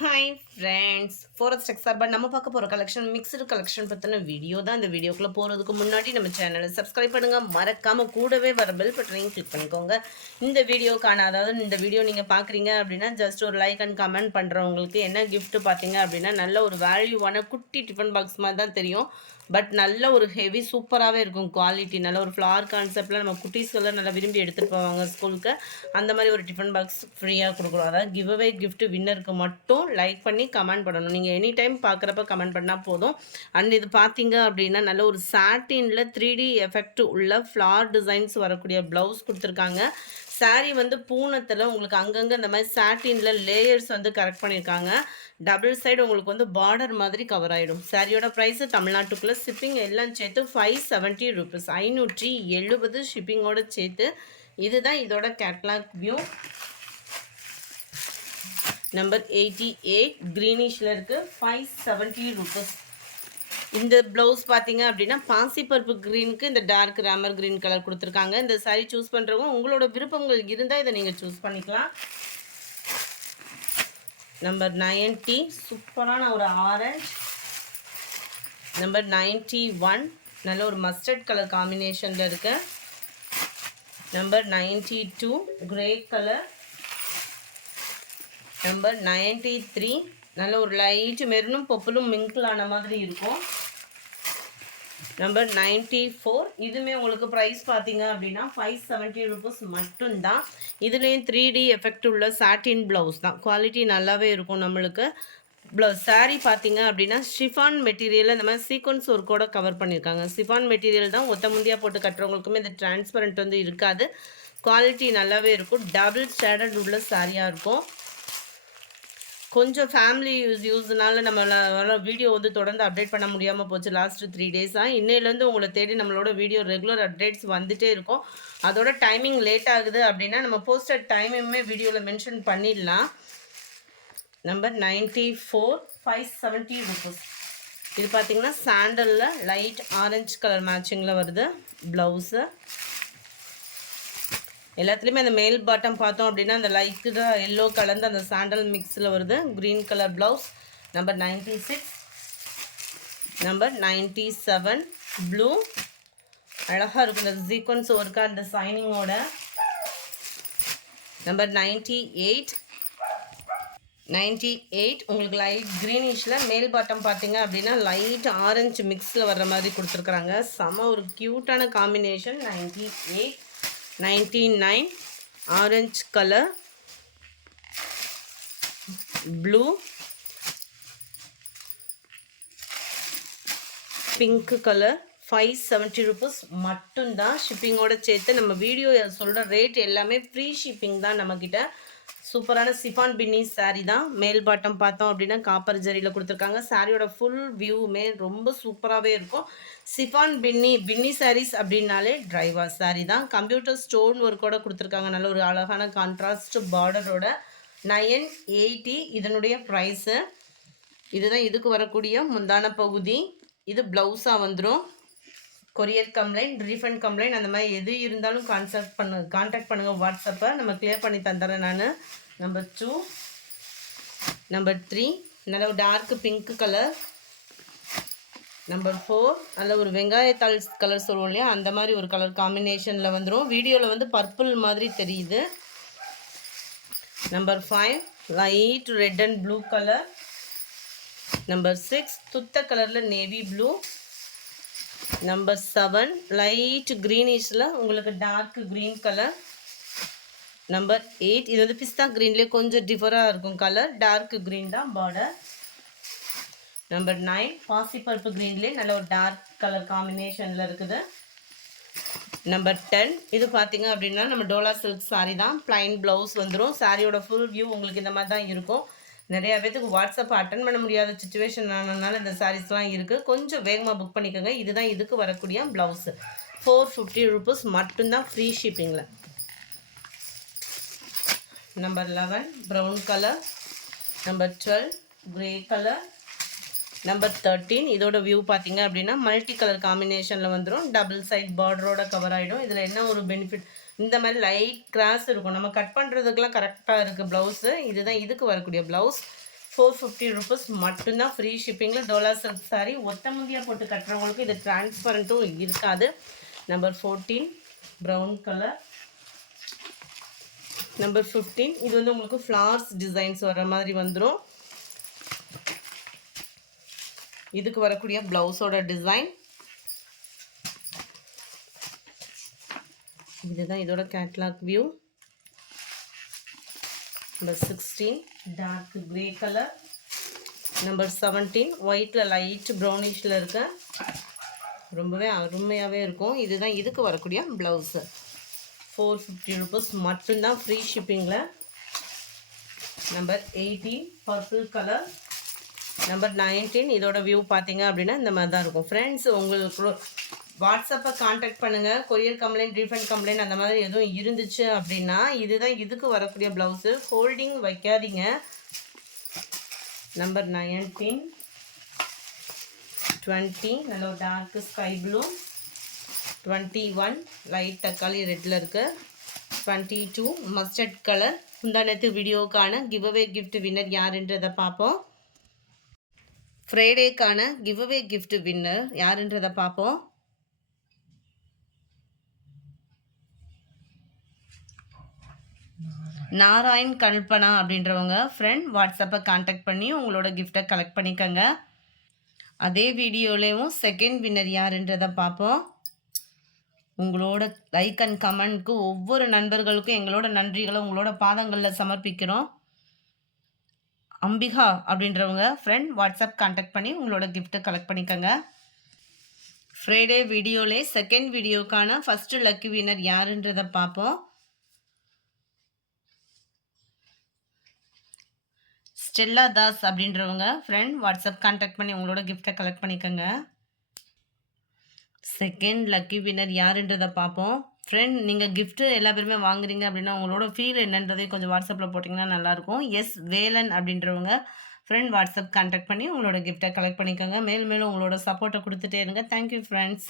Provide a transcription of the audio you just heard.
Hi friends, forest எக்ஸார்பாக நம்ம பார்க்க போகிற கலெக்ஷன் மிக்சடு கலெக்ஷன் பற்றின வீடியோ தான். இந்த வீடியோக்குள்ளே போகிறதுக்கு முன்னாடி நம்ம சேனலை சப்ஸ்கிரைப் பண்ணுங்கள், மறக்காமல் கூடவே வர பெல் பட்டனையும் கிளிக் பண்ணிக்கோங்க. இந்த வீடியோக்கான அதாவது இந்த வீடியோ நீங்கள் பார்க்குறீங்க அப்படின்னா ஜஸ்ட் ஒரு லைக் அண்ட் கமெண்ட் பண்ணுறவங்களுக்கு என்ன கிஃப்ட்டு பார்த்தீங்க அப்படின்னா நல்ல ஒரு வேல்யூவான குட்டி டிஃபன் பாக்ஸ் மாதிரி தான் தெரியும். பட் நல்ல ஒரு ஹெவி சூப்பராகவே இருக்கும் குவாலிட்டி. நல்ல ஒரு ஃப்ளார் கான்செப்டில் நம்ம குட்டீஸ்கெல்லாம் நல்லா விரும்பி எடுத்துகிட்டு போவாங்க ஸ்கூலுக்கு. அந்த மாதிரி ஒரு டிஃபன் பாக்ஸ் ஃப்ரீயாக கொடுக்குறோம். அதாவது கிவ் அவே கிஃப்ட்டு வின்னருக்கு மட்டும் லைக் பண்ணி கமெண்ட் பண்ணணும். நீங்கள் எனி டைம் பார்க்குறப்ப கமெண்ட் பண்ணால் போதும். அண்ட் இது பார்த்தீங்க அப்படின்னா நல்ல ஒரு சாட்டினில் 3D எஃபெக்ட் உள்ள ஃப்ளார் டிசைன்ஸ் வரக்கூடிய ப்ளவுஸ் கொடுத்துருக்காங்க. சாரீ வந்து பூனத்தில் உங்களுக்கு அங்கங்கே இந்த மாதிரி சாட்டினில் லேயர்ஸ் வந்து கரெக்ட் பண்ணியிருக்காங்க. டபுள் சைடு உங்களுக்கு வந்து பார்டர் மாதிரி கவர் ஆகிடும். சாரியோட ப்ரைஸு தமிழ்நாட்டுக்குள்ளே ஷிப்பிங் எல்லாம் சேர்த்து 570 ருபீஸ், 570 ஷிப்பிங்கோடு சேர்த்து. இதுதான் இதோட கேட்லாக் வியூ. நம்பர் 88 க்ரீனிஷில் இருக்குது, 570 ருபீஸ். இந்த ப்ளவுஸ் பார்த்தீங்க அப்படின்னா பாசிப்பருப்பு க்ரீனுக்கு இந்த டார்க் ராமர் க்ரீன் கலர் கொடுத்துருக்காங்க. இந்த சாரீ சூஸ் பண்ணுறவங்க உங்களோட விருப்பங்கள் இருந்தால் இதை நீங்கள் சூஸ் பண்ணிக்கலாம். நம்பர் 90 சூப்பரான ஒரு ஆரஞ்ச். நம்பர் 91 நல்ல ஒரு மஸ்டர்ட் கலர் காம்பினேஷனில் இருக்கு. Number 92 grey colour. நம்பர் 93 நல்ல ஒரு லைட் மெரூனும் பர்பிளும் மிங்கிள் ஆன மாதிரி இருக்கும். நம்பர் 94 இதுவுமே உங்களுக்கு ப்ரைஸ் பார்த்தீங்க அப்படின்னா 570 ருபீஸ் மட்டும்தான். இதுலேயும் 3D எஃபெக்ட் உள்ள சாட்டின் ப்ளவுஸ் தான். குவாலிட்டி நல்லாவே இருக்கும் நம்மளுக்கு. ப்ளவுஸ் சாரீ பார்த்தீங்க அப்படின்னா ஷிஃபான் மெட்டீரியலில் இந்த மாதிரி சீக்வன்ஸ் ஒர்க்கோட கவர் பண்ணியிருக்காங்க. ஷிஃபான் மெட்டீரியல் தான். ஒத்த முந்தியாக போட்டு கட்டுறவங்களுக்குமே இந்த டிரான்ஸ்பரண்ட் வந்து இருக்காது. குவாலிட்டி நல்லாவே இருக்கும். டபுள் ஷேடட் உள்ள சாரியாக இருக்கும். கொஞ்சம் ஃபேமிலி யூஸ்னால நம்மளால் வீடியோ வந்து தொடர்ந்து அப்டேட் பண்ண முடியாமல் போச்சு லாஸ்ட்டு 3 டேஸாக. இன்னையிலேருந்து உங்களை தேடி நம்மளோட வீடியோ ரெகுலர் அப்டேட்ஸ் வந்துகிட்டே இருக்கும். அதோட டைமிங் லேட் ஆகுது அப்படின்னா நம்ம போஸ்டட் டைமுமே வீடியோவில் மென்ஷன் பண்ணிடலாம். Number 94 570 rupees. இது பார்த்திங்கன்னா சாண்டலில் லைட் ஆரஞ்சு கலர் மேட்சிங்கில் வருது ப்ளவுஸு. எல்லாத்துலேயுமே அந்த மேல் பாட்டம் பார்த்தோம் அப்படின்னா அந்த லைட்டு எல்லோ கலந்து அந்த சாண்டல் மிக்ஸில் வருது. Green colour blouse. Number 96. Number 97 blue. அழகாக இருக்கும் இந்த சீக்வன்ஸ் ஒர்க்கா அந்த சைனிங்கோட. நம்பர் 98 உங்களுக்கு லைட் க்ரீனிஷில் மேல் பாட்டம் பார்த்தீங்க அப்படின்னா லைட் ஆரஞ்சு மிக்ஸில் வர்ற மாதிரி கொடுத்துருக்குறாங்க. செம ஒரு க்யூட்டான combination. 98 99 orange colour, blue, pink colour. 570 rupees மட்டும்தான் ஷிப்பிங்கோடு சேர்த்து. நம்ம வீடியோ சொல்கிற ரேட் எல்லாமே ஃப்ரீ ஷிப்பிங் தான் நம்மக்கிட்ட. சூப்பரான சிஃபான் பின்னி சாரீ தான். மேல் பாட்டம் பார்த்தோம் அப்படின்னா காப்பர் ஜரியில் கொடுத்துருக்காங்க. சாரியோட ஃபுல் வியூவுமே ரொம்ப சூப்பராகவே இருக்கும். சிஃபான் பின்னி சாரீஸ் அப்படின்னாலே ட்ரைவர் சாரீ தான். கம்ப்யூட்டர் ஸ்டோன் ஒர்க்கோட கொடுத்துருக்காங்க. நல்ல ஒரு அழகான கான்ட்ராஸ்ட் பார்டரோட. 980 இதனுடைய ப்ரைஸு. இதுதான் இதுக்கு வரக்கூடிய முந்தான பகுதி. இது ப்ளவுஸாக வந்துடும். கொரியர் கம்ப்ளைண்ட், ரீஃபண்ட் கம்ப்ளைண்ட் அந்த மாதிரி எது இருந்தாலும் கான்டாக்ட் பண்ணுங்கள் வாட்ஸ்அப்பை. நம்ம கிளியர் பண்ணி தந்துடுறேன் நான். நம்பர் 2. நம்பர் 3 நல்ல ஒரு டார்க் பிங்க் கலர். நம்பர் 4 நல்ல ஒரு வெங்காயத்தாள் கலர் சொல்லுவோம் இல்லையா, அந்த மாதிரி ஒரு கலர் காம்பினேஷனில் வந்துடும். வீடியோவில் வந்து பர்பிள் மாதிரி தெரியுது. Number 5 light red and blue colour. Number 6 துத்த கலரில் நேவி ப்ளூ. நம்பர் 7 லைட் க்ரீனிஷில் உங்களுக்கு டார்க் க்ரீன் கலர். நம்பர் 8 இது வந்து பிஸ்தா க்ரீன்லேயே கொஞ்சம் டிஃபராக இருக்கும் கலர். டார்க் க்ரீன் தான் பார்டர். நம்பர் 9 பாசிப்பருப்பு க்ரீன்லேயே நல்ல ஒரு டார்க் கலர் காம்பினேஷனில் இருக்குது. நம்பர் 10 இது பார்த்திங்க அப்படின்னா நம்ம டோலா சில்க் சாரீ தான். ப்ளைன் ப்ளவுஸ் வந்துடும். சாரியோட ஃபுல் வியூ உங்களுக்கு இந்த மாதிரி தான் இருக்கும். நிறையா பேத்துக்கு வாட்ஸ்அப் அட்டன் பண்ண முடியாத சுச்சுவேஷன் ஆனதுனால இந்த சாரீஸ்லாம் இருக்குது. கொஞ்சம் வேகமாக புக் பண்ணிக்கோங்க. இதுதான் இதுக்கு வரக்கூடிய ப்ளவுஸு. 450 ருபீஸ் மட்டும்தான் ஃப்ரீ ஷிப்பிங்கில். Number 11 brown colour. Number 12 grey colour. Number 13 இதோட வியூ பார்த்தீங்க அப்படின்னா மல்டி கலர் காம்பினேஷனில் வந்துடும். டபுள் சைட் பார்டரோட கவர் ஆகிடும். இதில் என்ன ஒரு பெனிஃபிட், இந்த மாதிரி லைட் கிராஸ் இருக்கும். நம்ம கட் பண்ணுறதுக்கெலாம் கரெக்டாக இருக்குது ப்ளவுஸு. இதுதான் இதுக்கு வரக்கூடிய ப்ளவுஸ். ₹450 மட்டும்தான். ஃப்ரீ ஷிப்பிங்கில் டோலா சில்க் சாரீ. ஒத்த முந்தியாக போட்டு கட்டுறவங்களுக்கு இது டிரான்ஸ்பரண்ட்டும் இருக்காது. Number 14 brown colour. நம்பர் 15 இது வந்து உங்களுக்கு ஃப்ளார்ஸ் டிசைன்ஸ் வர மாதிரி வந்துடும். இதுக்கு வரக்கூடிய ப்ளவுஸோட டிசைன் இதுதான். இதோட catalogue view. Number 16 dark grey colour. Number 17 ஒயிட்டில் லைட் ப்ரௌனிஷில் இருக்க ரொம்பவே அருமையாகவே இருக்கும். இதுதான் இதுக்கு வரக்கூடிய ப்ளவுஸு. ₹450 மட்டும்தான் ஃப்ரீ ஷிப்பிங்கில். Number 18 purple colour. நம்பர் 19 இதோட வியூ பார்த்தீங்க அப்படின்னா இந்த மாதிரி தான் இருக்கும். ஃப்ரெண்ட்ஸ், உங்களுக்கு வாட்ஸ்அப்பை காண்டாக்ட் பண்ணுங்கள். கொரியர் கம்ப்ளைண்ட், ரீஃபண்ட் கம்ப்ளைண்ட் அந்த மாதிரி எதுவும் இருந்துச்சு அப்படின்னா இதுதான் இதுக்கு வரக்கூடிய ப்ளவுஸு. ஹோல்டிங் வைக்காதீங்க. நம்பர் 19 20 நல்ல டார்க் ஸ்கை ப்ளூ. 21 லைட் தக்காளி ரெட்டில் இருக்கு. 22 மஸ்டர்ட் கலர். முந்தானத்து வீடியோக்கான கிவ்அவே கிஃப்ட் வின்னர் யாருன்றதை பார்ப்போம். ஃப்ரைடேக்கான கிவ்அவே கிஃப்ட் வின்னர் யாருன்றதை பார்ப்போம். நாராயண் கல்பனா அப்படின்றவங்க ஃப்ரெண்ட் வாட்ஸ்அப்பை காண்டாக்ட் பண்ணி உங்களோட கிஃப்டை கலெக்ட் பண்ணிக்கோங்க. அதே வீடியோலேயும் செகண்ட் வின்னர் யாருன்றதை பார்ப்போம். உங்களோட லைக் அண்ட் கமெண்ட்க்கு ஒவ்வொரு நண்பர்களுக்கும் எங்களோட நன்றிகளை உங்களோட பாதங்களில் சமர்ப்பிக்கிறோம். அம்பிகா அப்படின்றவங்க ஃப்ரெண்ட் வாட்ஸ்அப் காண்டாக்ட் பண்ணி உங்களோட கிஃப்ட்டை கலெக்ட் பண்ணிக்கோங்க. ஃப்ரைடே வீடியோலே செகண்ட் வீடியோக்கான ஃபஸ்ட்டு லக்கி வின்னர் யாருன்றதை பார்ப்போம். ஸ்டெல்லா தாஸ் அப்படின்றவங்க ஃப்ரெண்ட் வாட்ஸ்அப் காண்டாக்ட் பண்ணி உங்களோட கிஃப்ட்டை கலெக்ட் பண்ணிக்கோங்க. செகண்ட் லக்கி வின்னர் யாருன்றதை பார்ப்போம். ஃப்ரெண்ட், நீங்கள் கிஃப்ட்டு எல்லா பேருமே வாங்குறீங்க அப்படின்னா உங்களோட ஃபீல் என்னன்றதையும் கொஞ்சம் வாட்ஸ்அப்பில் போட்டிங்கன்னா நல்லாயிருக்கும். எஸ் வேலன் அப்படின்றவங்க ஃப்ரெண்ட் வாட்ஸ்அப் காண்டாக்ட் பண்ணி உங்களோட கிஃப்ட்டை கலெக்ட் பண்ணிக்கோங்க. மேலும் மேலும் உங்களோட சப்போர்ட்டை கொடுத்துட்டே இருங்க. Thank you friends.